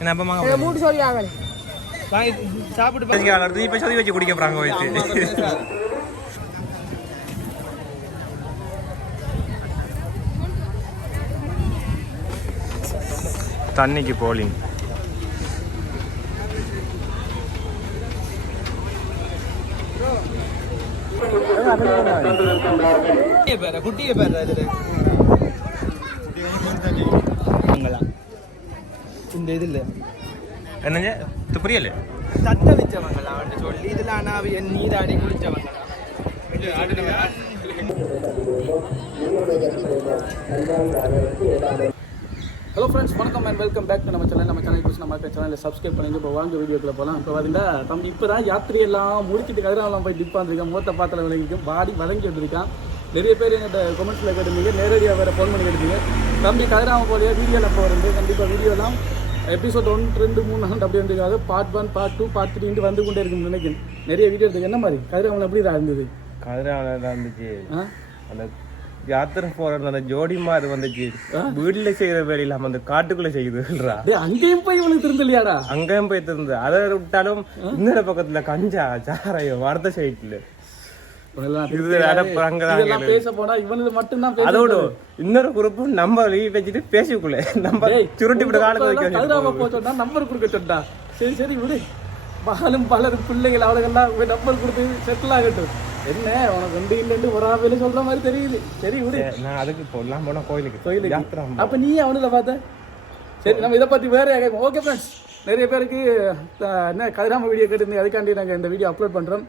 என்ன அப்பா வாங்க மூட்டு சொல்லி ஆகலை வாங்கி சாப்பிட்டு பா- பேசிக்க வளர்த்து இப்போ சொல்லி வச்சு குடிக்க தண்ணிக்கு போலிங் குட்டியை பேர குட்டியை பேர இந்த இதுல என்னங்க இது புரியல தத்த வச்சவங்களா அவன் சொல்லி இதுல ஆனா அவ என் நீராடி குடிச்சவங்களா ஹலோ ஃப்ரெண்ட்ஸ் வணக்கம் அண்ட் வெல்கம் பேக் டு நம்ம சேனல் நம்ம சேனல் குறித்து நம்ம சேனலில் சப்ஸ்கிரைப் பண்ணுங்க இப்போ வாங்க வீடியோக்குள்ள போகலாம் இப்போ பார்த்தீங்கன்னா தம்பி இப்போ தான் யாத்திரை எல்லாம் முடிச்சிட்டு கதிராவெல்லாம் போய் டிப் பண்ணிருக்கேன் மூத்த பாத்திரம் விளங்கிருக்கேன் பாடி வதங்கி வந்திருக்கான். நிறைய பேர் எங்கிட்ட கொமெண்ட்ஸில் கேட்டிருந்தீங்க. நேரடியாக வேறு ஃபோன் பண்ணி கேட்டிருந்தீங்க. தம்பி கதிராம போலியா வீடியோவில் போகிறது. கண்டிப்பாக வீடியோலாம் எபிசோட் ஒன் ரெண்டு மூணு நாள் அப்படி வந்திருக்காது part one part two part three வந்து கொண்டே இருக்குன்னு நினைக்கிறேன். நிறைய வீடியோ எடுத்துக்கு என்ன மாதிரி? கதிராமன் எப்படி இருந்தது? கதிராவில் தான் இருந்துச்சு. அந்த யாத்திரை போறது அந்த ஜோடி மாதிரி வந்துச்சு. வீட்டுல செய்யற வேலை இல்லாம அந்த காட்டுக்குள்ள செய்யுதுன்றா அங்கேயும் போய் இவனுக்கு திருந்தலையாடா? அங்கேயும் போய் திருந்து அதை விட்டாலும் இன்னொரு பக்கத்துல கஞ்சா சாராயம் வர்த்த சைட்ல அதோட இன்னொரு குரூப் நம்ம லீவ் வச்சுட்டு பேசிக்குள்ள. நம்ம சுருட்டி கதிராம போச்சோம்னா நம்பர் கொடுக்க சொன்னா. சரி சரி விடு. பாலும் பலரும் பிள்ளைகள் அவளுக்கெல்லாம் நம்பர் கொடுத்து செட்டில் ஆகட்டும். என்ன உனக்கு ரெண்டு இல்லைன்னு ஒரு ஆவில சொல்ற மாதிரி தெரியுது. சரி விடு. நான் அதுக்கு போடலாம் போனா கோயிலுக்கு. கோயிலுக்கு. அப்ப நீ அவனுல பார்த்த. சரி நம்ம இதை பத்தி வேற ஓகே ஃப்ரெண்ட்ஸ் நிறைய பேருக்கு என்ன கதிராம வீடியோ கேட்டிருந்தீங்க. அதுக்காண்டி நாங்கள் இந்த வீடியோ அப்லோட் பண்றோம்.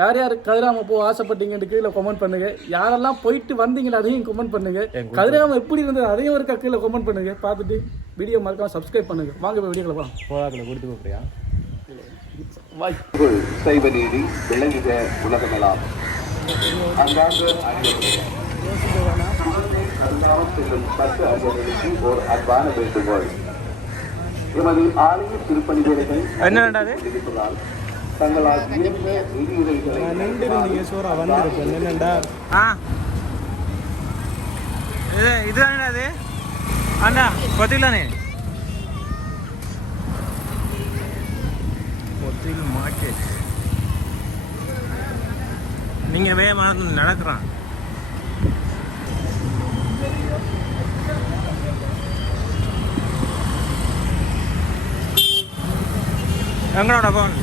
யார் யார் கதிராம போ ஆசைப்பட்டீங்கன்னு கீழே கமெண்ட் பண்ணுங்க. யாரெல்லாம் போயிட்டு வந்தீங்களோ அதையும் கமெண்ட் பண்ணுங்க. கதிராம எப்படி இருந்தது அதையும் ஒரு கீழே கமெண்ட் பண்ணுங்க. பார்த்துட்டு வீடியோ மறக்காம சப்ஸ்கிரைப் பண்ணுங்க. வாங்க போய் வீடியோக்குள்ள போகலாம் போதாக்குள்ள கொடுத்து போறியா சைவ நீதி விளங்குக உலகமெல்லாம் அங்காங்க செல்லும் பத்து அன்பர்களுக்கு ஓர் அன்பான வேண்டுகோள். எமது ஆலய திருப்பணி வேலைகள் என்னடா அது? இருப்பதால் தங்களால் இயன்ற விதிமுறைகளை இது அது அண்ணா கொத்திலானே கொத்தில் மார்க்கெட் நீங்க வேகமாக நடக்கிறான் எங்களோட போன்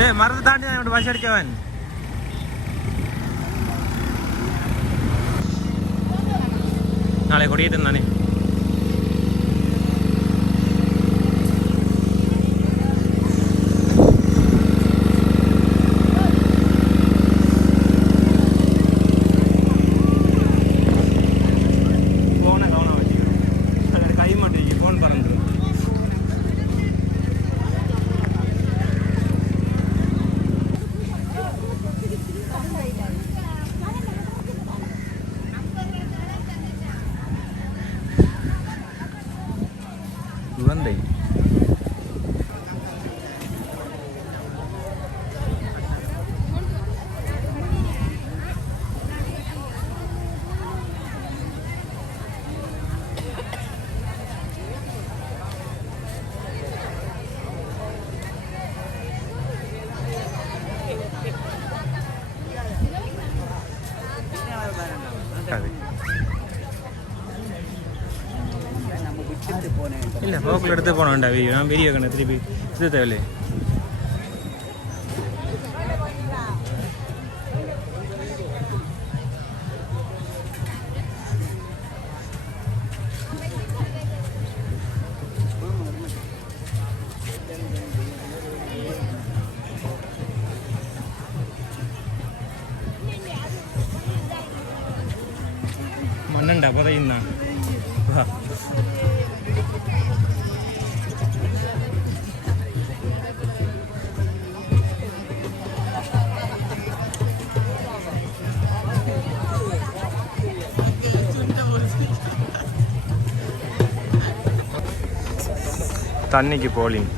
ஏ மரத்தை தாண்டி தான் இப்படி பஸ் அடிச்சவன் நாளை கொடியே குழந்தை அது ஷாப்பில் எடுத்து போனோம்டா வீடியோ நான் வீடியோ கண்ணு திருப்பி இது தேவையில்லை. மண்ணண்டா புதையும் தான் தண்ணிக்கு போலிங்.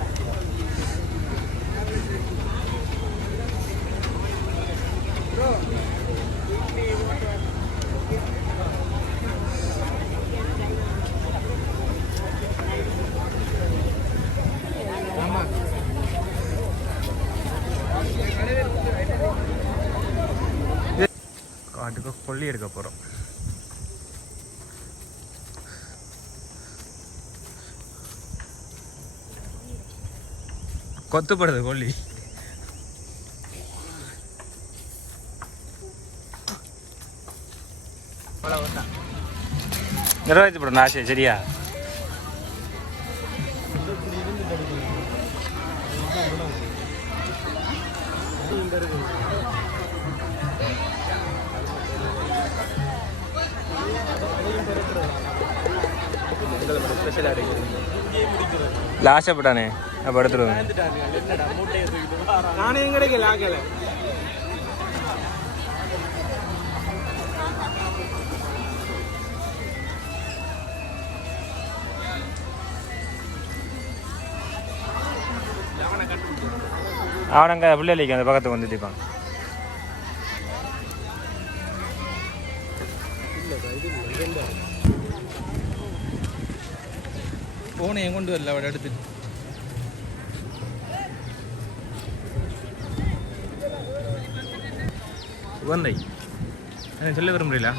காட்டுக்கு கொல்லி எடுக்க போகிறோம் கொத்துப்படுது கோழி. நிறைவேற்றப்படும் ஆசை சரியா? லாஸ்டப்பட்டானே அப்போ எடுத்துருவேன் நானே கிடைக்கல ஆக்கல அவனங்க பிள்ளைக்கு அந்த பக்கத்துக்கு வந்து திப்பான் போனை என் கொண்டு வரல அவட எடுத்துட்டு. உகந்தை எனக்கு சொல்ல விரும்புறீங்களா?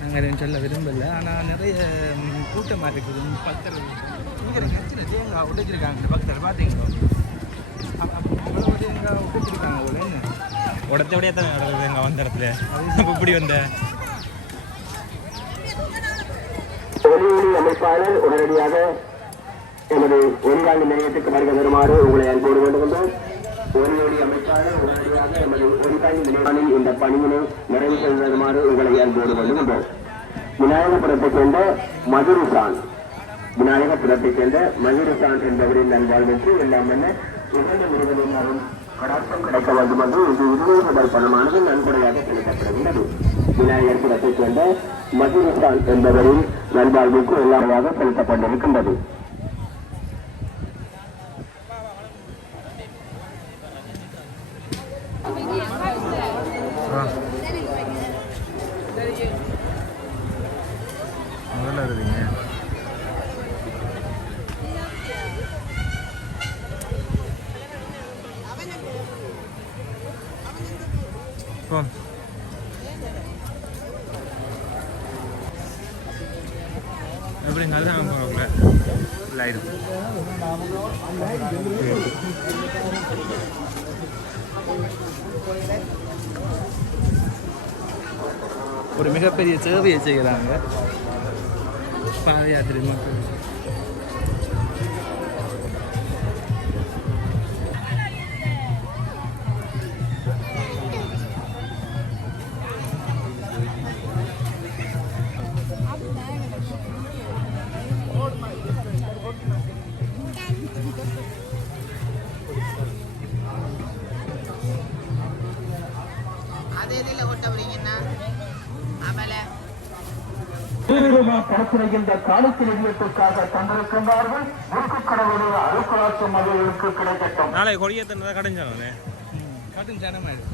நாங்கள் எதுவும் சொல்ல விரும்பல. ஆனால் நிறைய ம், கூட்டமாக இருக்குது ம், பக்தர்கள். இங்கே கட்சியில் தேங்காய் உடைச்சிருக்காங்க இந்த பக்தர் பார்த்தீங்களோ அ- அப்ப அவ்வளவு தேங்காய் உடைச்சிருக்காங்க போல. என்ன? உடத்தபடியே தான் நடக்குது எங்கள் வந்த இடத்துல. அப்போ இப்படி வந்த? ஒலி அமைப்பாளர் உடனடியாக எமது ஒலிவாங்கி நிலையத்துக்கு வருகை வருமாறு உங்களை அன்போடு வேண்டுகின்றோம். ஒலி ஒளி உடனடியாக எமது ஒலிவாங்கி இந்த பணியினை நிறைவு செய்வதுமாறு உங்களை அன்போடு வேண்டுகின்றோம் விநாயகபுரத்தைச் சேர்ந்த மதுருசான். விநாயகபுரத்தைச் சேர்ந்த மதுருசான் என்பவரின் நல்வாழ்வுக்கு எல்லாம் என்ன? உகந்த முருகனின் கடாட்சம் கிடைக்க வேண்டும் என்று இது இருநூறு முதல் பணமானது நன்கொடையாக செலுத்தப்படுகின்றது. விநாயகர் புரத்தைச் சேர்ந்த மதுரஸ்தான் என்பவரின் நல்வாழ்வுக்கு எல்லாமாக செலுத்தப்பட்டிருக்கின்றது. ஒரு மிகப்பெரிய சேவையை செய்கிறாங்க. பாத யாத்திரை மக்கள் சாணித்திரியத்திற்காக தந்திருக்கின்றார்கள் முறுக்கு கடவுளுடைய அருக்குராட்சி மதுரைகளுக்கு கிடைக்கட்டும். நாளை கொடிய தந்ததை கடைஞ்சாலே கட்டும் சேனமாயிடு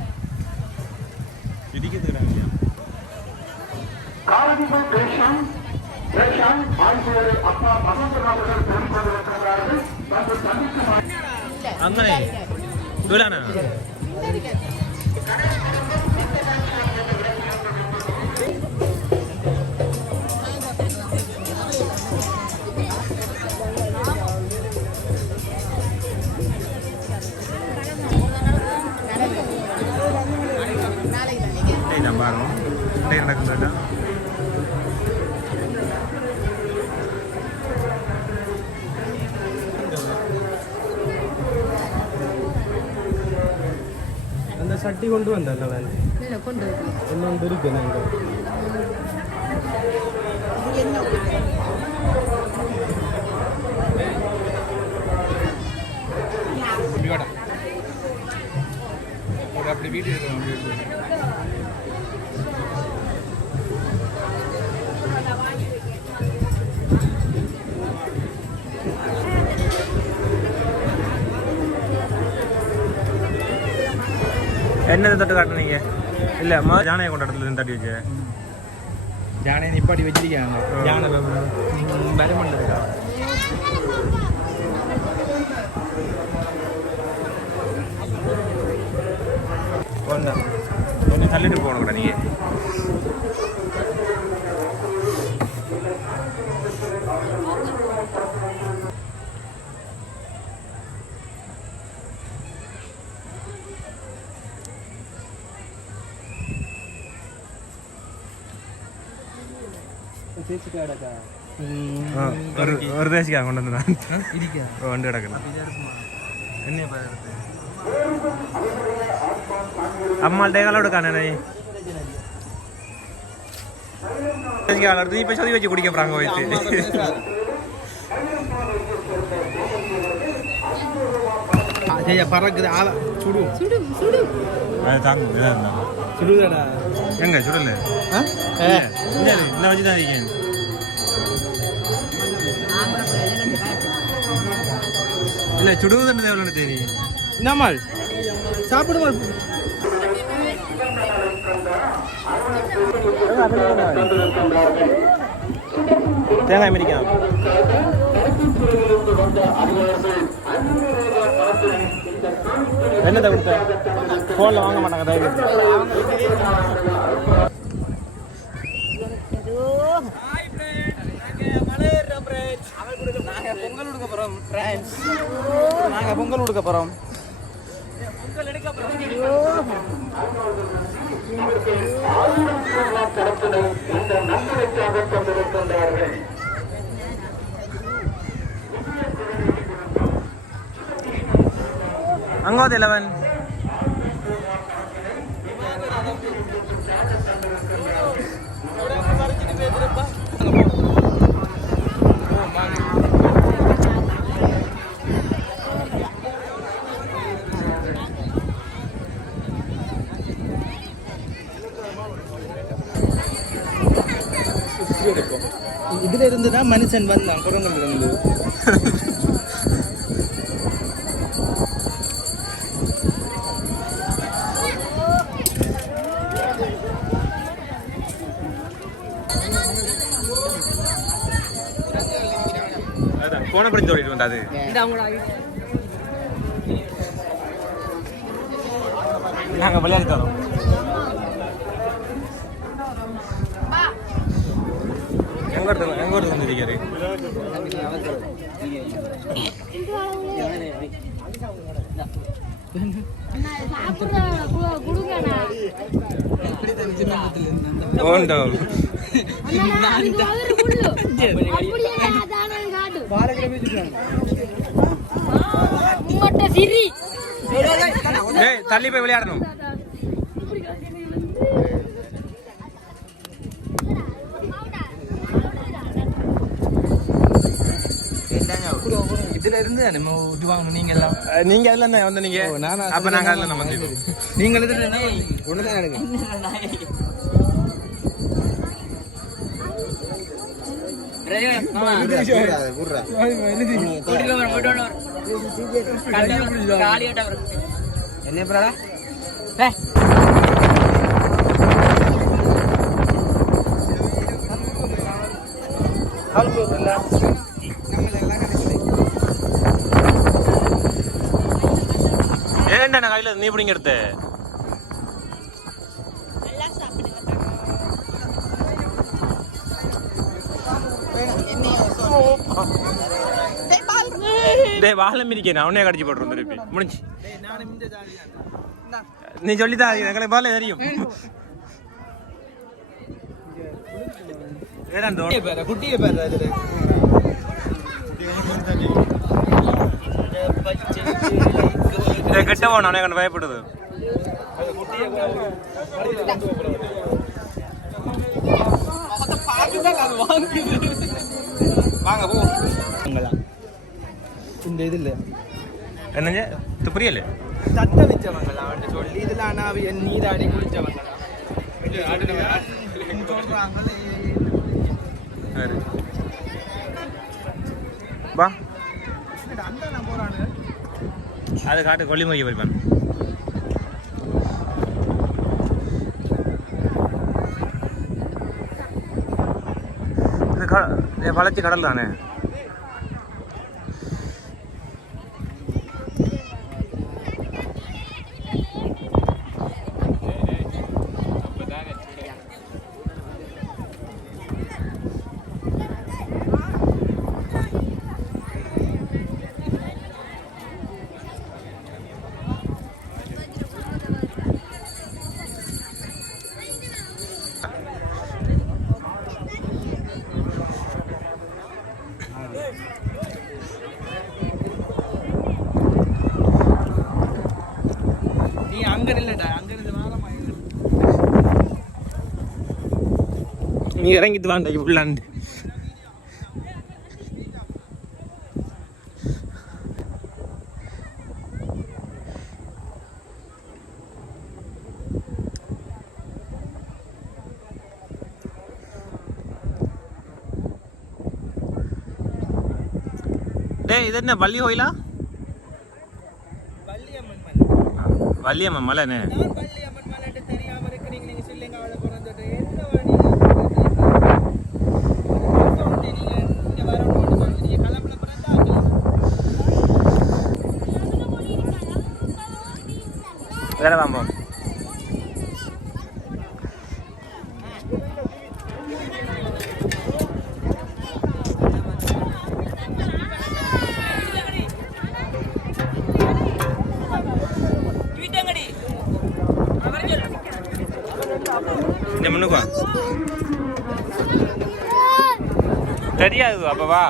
இடிக்கிறது காவிரி பேஷன் பேஷன் அங்கே விழானா பார்க்கணும் டெய்லி நடக்குதுட்டா அந்த சட்டி கொண்டு வந்தல கொண்டு இருக்கு நாங்க அப்படி வீட்டு என்னது தட்டு காட்டுனீங்க இல்லை அம்மா ஜானையை கொண்ட இடத்துல இருந்து தட்டி வச்சு. ஜானை நிப்பாட்டி வச்சிருக்காங்க. ஜானை வருமண்ட இருக்கா ஒன்றா கொஞ்சம் தள்ளிட்டு போகணும் கூட நீங்கள் ஒரு ஒரு தேசிக்காக கொண்டு வந்து நான் வண்டு கிடக்கணும் என்ன அம்மாள்கிட்ட காலோட காணே தேசிக்காக இப்போ சொல்லி வச்சு குடிக்க போகிறாங்க வச்சு பறக்குது ஆள சுடு சுடு சுடு அது தாங்கும் இதாக இருந்தாலும் சுடுதடா எங்க சுடல இந்த வச்சு தான் இருக்கேன். இல்லை சுடுவதுன்னு எவ்வளோன்னு தெரியும். என்னம்மாள் சாப்பிடுமாள் தேங்காய் மிதிக்கலாம் என்னத்தை கொடுத்த? ஃபோனில் வாங்க மாட்டாங்க தயவு பொங்கல் கொடுக்க போறோம். நாங்க பொங்கல் கொடுக்க போறோம். அங்கோது லெவன் இதுல இருந்து தான் மனுஷன் வந்தான் குரங்கள் இருந்து போன படி சொல்லிட்டு வந்தா அது நாங்கள் விளையாடி தரோம் எங்க இடத்துல எங்க இடத்துல வந்துருக்காரு தள்ளி போய் விளையாடணும் இதுல இருந்து நம்ம இது வாங்கணும் நீங்க எல்லாம் நீங்க அதுல என்ன வந்து நீங்க? அப்ப நாங்க அதுல நம்ம வந்து நீங்க இதுல என்ன ஒண்ணுதான் எடுங்க. என்ன பிரடா ஏன்டா நான் கையில நீ பிடிங்க எடுத்து. டேய் வாழை மிரிக்கேன் அவனே கடிச்சு போட்டுரும் திருப்பி. முடிஞ்சு. நீ சொல்லிதான் எனக்கு பால தெரியும். ஏடா பேர பேர போன அவனே கண்டு பயப்படுது. வாங்க போ. இந்த இதுல. என்னங்க? இது புரியல. தத்தளிச்சவங்களா அவன் சொல்லி. இதுல ஆனா அவ நீராடி குளிச்சவங்களா? வா. அந்த நான் அது காட்டு கொல்லிமொழி போயிருப்பேன் இது க வளர்ச்சி கடல் தானே? நீ இறங்கிட்டு வாண்டா உள்ளாண்டு டேய் இது என்ன வள்ளி கோயிலா? வள்ளியம்மன் மலைண்ணே வேற தான் போ இந்த முன்னுக்கு வா. தெரியாது அப்ப வா.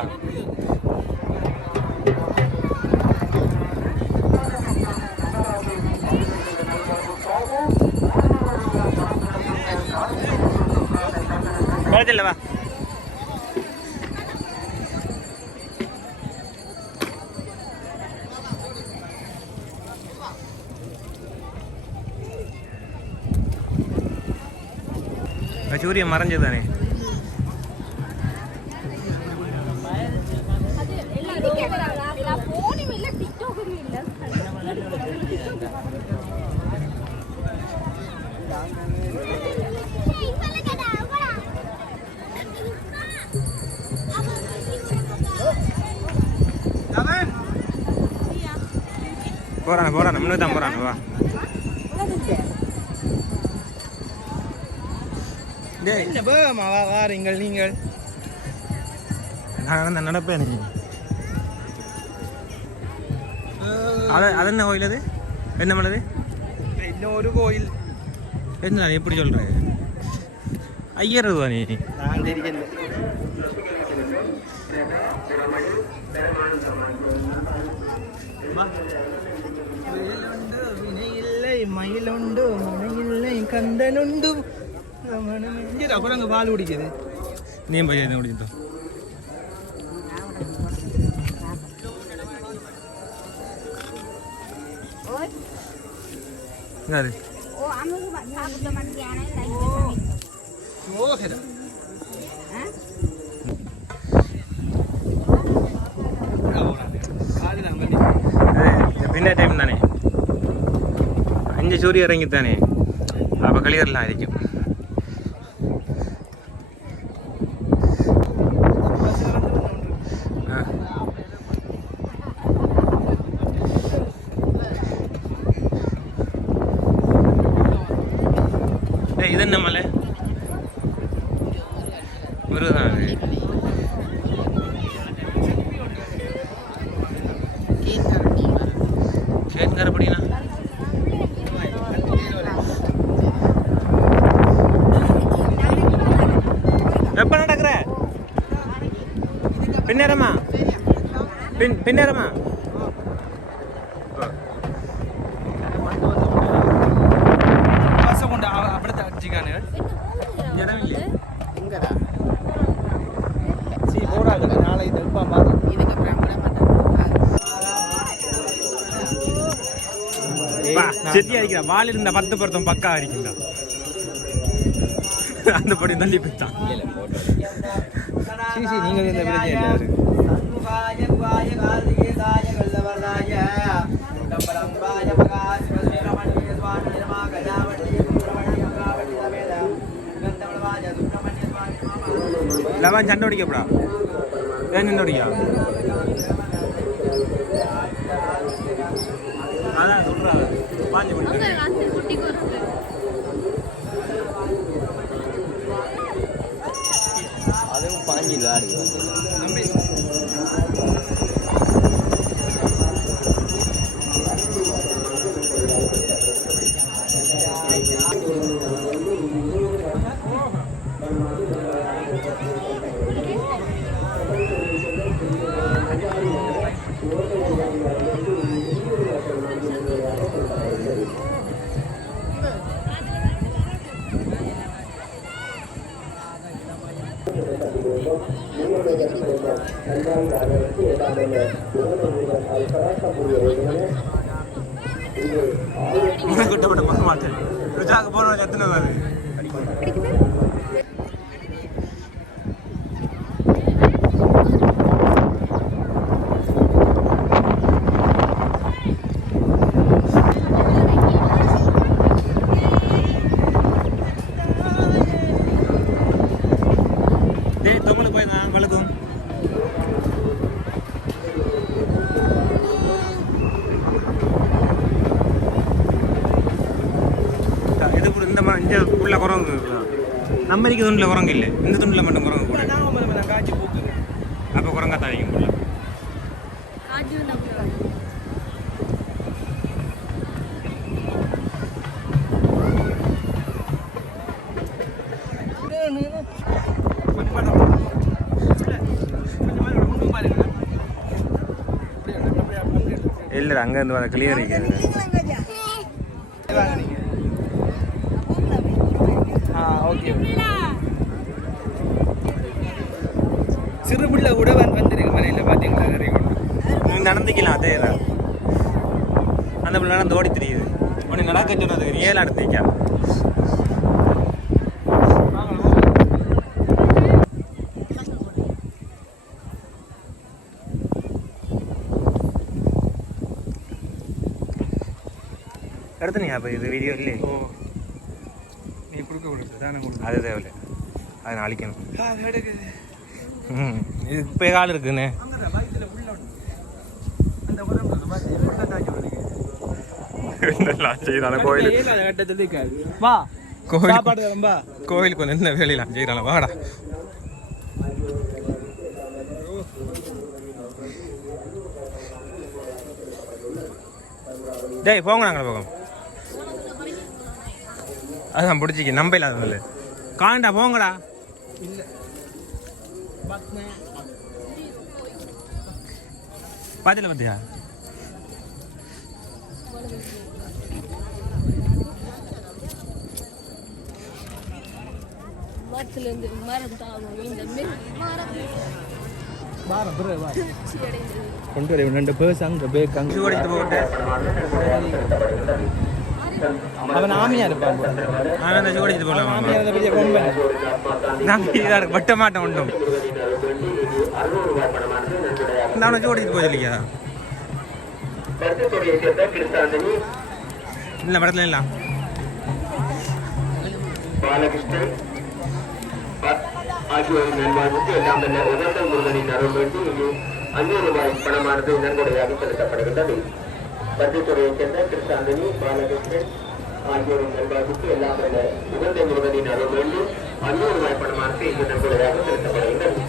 சூரியன் மறைஞ்சது தானே போனும் போறானே போறானே முன்னூத்தி தான் போறானே என்ன பேமா வாரீங்கள் நீங்கள். நான் நடந்த நடப்பேன் அது அது என்ன கோயில் அது? என்ன மலது இன்னும் ஒரு கோயில். என்ன எப்படி சொல்கிறேன் ஐயர் இல்லை மயிலுண்டு மனையில்லை கந்தனுண்டு. இங்கே குரங்கு பால் குடிக்குது. நீ பையன் குடிச்சு சரி ஓகேடா. பின்ன டைம் தானே? அஞ்சு சூரிய இறங்கித்தானே? அப்போ கிளியர்லாம் இருக்கும் பின் பின்னேறமா? பசங்க அப்படி தடிச்சிக்கானு இடமில்லை இங்கடா. சரி போடாது. நாளை தடுப்பா பாரு இதுக்கு அப்புறம் கூட செட்டி அடிக்கிறா. வால் இருந்த பத்து பொருத்தம் பக்கா அடிக்கிறா அந்த படி தள்ளி போயிட்டான். சரி விளைஞ்ச எல்லாரும் லவன் சண்டை அடிக்கப்படா ஏன் சண்டை அடிக்கா அங்கேருந்து வர கிளியர் இருக்குது ஓகே சிறு பிள்ளை கூட வந்து வந்திருக்கு மலையில் பார்த்தீங்களா? நிறைய கொண்டு நடந்துக்கலாம் அதே தான். அந்த பிள்ளை நடந்து ஓடி தெரியுது. உன்னை நடக்க சொன்னதுக்கு ஏழு நடத்திக்கா எடுத்துனியா அப்போ இது வீடியோ இல்லையே ஓ நீ கொடுக்க கொடுத்து தானே கொடுக்க அது தேவையில்லை அதை நான் அழிக்கணும் அது எடுக்குது ம் இது இப்போ கால் இருக்குண்ணே அங்கே வயிற்றுல உள்ள அந்த உடம்பு பார்த்து எப்படி தாக்கி வருது செய்யறான கோயில் கட்டத்தில் இருக்காது வா கோயில் சாப்பாடு தரம்பா கோயிலுக்கு வந்து என்ன வேலையெல்லாம் செய்யறாங்க வாடா. டேய் போங்க நாங்கள் போவோம் அதான் பிடிச்சிக்க நம்ப இல்லாத காண்டா போங்கடா. இல்லை பாத்தில பார்த்தியா மரத்துலேருந்து மரம். இந்த கொண்டு வர ரெண்டு பேர்ஸ் அங்கே பேக் அங்கே போட்டு அவன் ஆமியா இருப்பான். அவன் அந்த ஓடிட்டு போகலாம் ஆமியா பெரிய கொம்பன் நாங்கள் இதாக வட்ட மாட்டோம் உண்டும். நான் வச்சு போய் சொல்லிக்கா இல்லை படத்துல இல்லை. பாலகிருஷ்ணன் ஆகியோரின் நல்வாழ்வுக்கு எல்லாம் வல்ல உணர்ந்த முருகனின் அருள் வேண்டி இங்கு அஞ்சூறு ரூபாய் பணமானது நன்கொடையாக செலுத்தப்படுகின்றது. பள்ளித்துறையைச் சேர்ந்த கிருஷ்ணாந்தனி பாலகிருஷ்ணன் ஆகியோரின் நல்வாழ்வுக்கு எல்லாம் வல்ல உகந்த முருகனின் அருள் வேண்டி அஞ்சூறு ரூபாய் நம்புவதாக இங்கு நன்கொடையாக செலுத்தப்படுகின்றது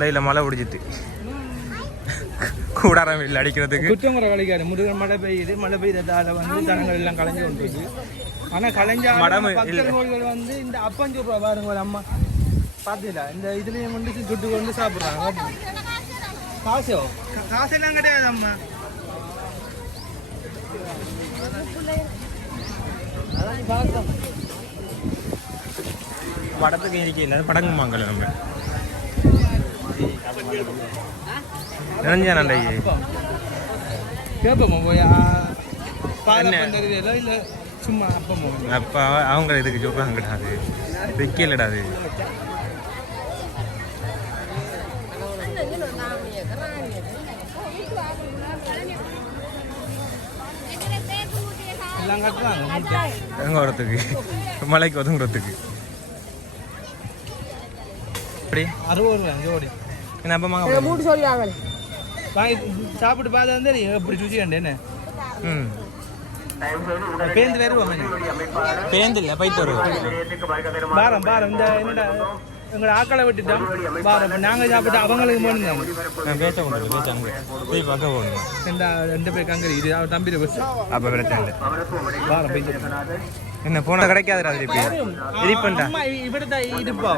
பந்தையில் மழை பிடிச்சிட்டு. கூடாரம் இல்லை அடிக்கிறதுக்கு. குற்றங்குறை கழிக்காது முருகன் மழை பெய்யுது மழை பெய்யறதால வந்து ஜனங்கள் எல்லாம் கலைஞ்சு கொண்டு இருக்கு ஆனா கலைஞ்சா மடம். நோய்கள் வந்து இந்த அப்பஞ்சு ரூபா பாருங்க ஒரு அம்மா. பாத்தீங்களா? இந்த இதுலயும் வந்து சுட்டு கொண்டு சாப்பிடுறாங்க. காசோ? கா- காசெல்லாம் கிடையாது அம்மா. படத்துக்கு இருக்கே இல்லை படங்கு மாங்கல நம்ம. நினைஞ்சா நண்டை கேட்போமா போய்? இல்ல சும்மா அப்போ அவங்க இதுக்கு சொல்கிறாங்க கிடையாது வைக்கலடா அது. மலைக்கு ஒதுங்குறதுக்கு. அப்படி அறுபது ரூபா ஜோடி என்ன அப்போ மாங்க மூட்டு சொல்லியாங்க வாங்கி சாப்பிட்டு பார்த்தா வந்து எப்படி ருசி கண்டு என்ன ம். பேருந்து வருவோம் பேருந்து இல்லை போயிட்டு வருவோம் பாரம் பாரம் இந்த என்னடா எங்களை ஆக்களை விட்டுட்டோம் பாரம் நாங்க சாப்பிட்டு அவங்களுக்கு நான் பேச கொண்டு பேச அங்கே. போய் பார்க்க போகணும் இந்த ரெண்டு பேருக்கு அங்கே இது அவர் தம்பி பஸ் அப்போ பிரச்சனை பாரம் போயிட்டு என்ன போன கிடைக்காதுடா திருப்பி. திருப்பண்டா அம்மா இவட தான் இருப்பா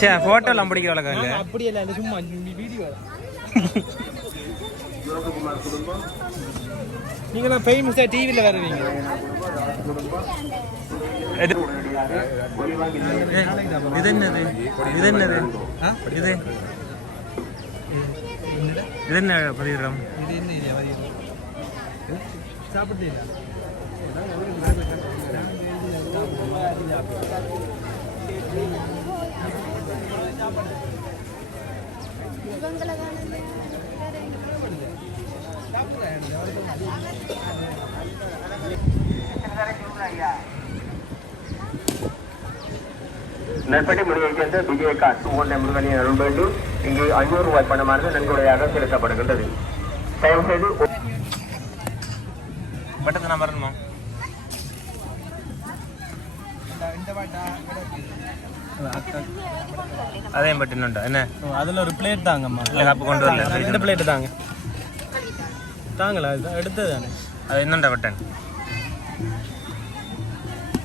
சே ஃபோட்டோலாம் பிடிக்க வழக்கம் இல்லை. அப்படி இல்லை சும்மா வீடியோ நீங்களாம் ஃபேமஸாக டிவியில் வருவீங்க இது இது என்னது? இது என்னது? இது? இது என்ன பதிவிடுறோம் இது என்ன இல்லையா வரையும் சாப்பிட்டு நற்பட்டி முறையைச் சேர்ந்த விஜயகாந்த் போன்ற முருகனின் அருள் வேண்டும். இங்கு ஐநூறு ரூபாய் பணமானது நன்கொடையாக செலுத்தப்படுகின்றது. தயவுசெய்து பட்டத்தை நான் வரணுமா? அதே பட்டு இன்னுண்டா என்ன? அதில் ஒரு பிளேட் தாங்கம்மா. கப்பு கொண்டு வரல. ரெண்டு பிளேட் தாங்க. தாங்களா எடுத்தது தானே? அது என்னண்டா பட்டன்.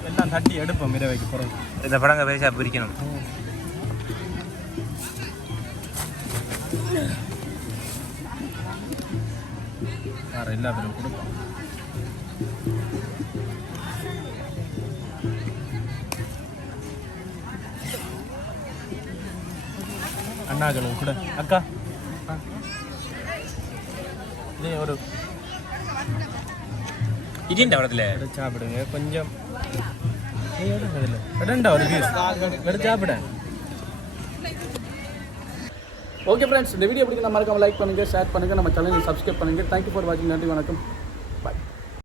எல்லாம் தட்டி எடுப்போம் இரவைக்கு பிறகு இந்த படங்க பேசா பிரிக்கணும். வேறு எல்லா பேரும் கொடுப்போம். அண்ணாக்களும் கூட. அக்கா. நீ ஒரு இடிண்ட படத்தில்? எடுத்து சாப்பிடுங்க கொஞ்சம். ரெண்டா ஒரு பீஸ் எடுத்து சாப்பிட. ஓகே ஃப்ரெண்ட்ஸ் இந்த வீடியோ பிடிக்கும் மறக்காம லைக் பண்ணுங்க ஷேர் பண்ணுங்க நம்ம சேனலை சப்ஸ்கிரைப் பண்ணுங்க. தேங்க்யூ ஃபார் வாட்சிங் நன்றி வணக்கம்.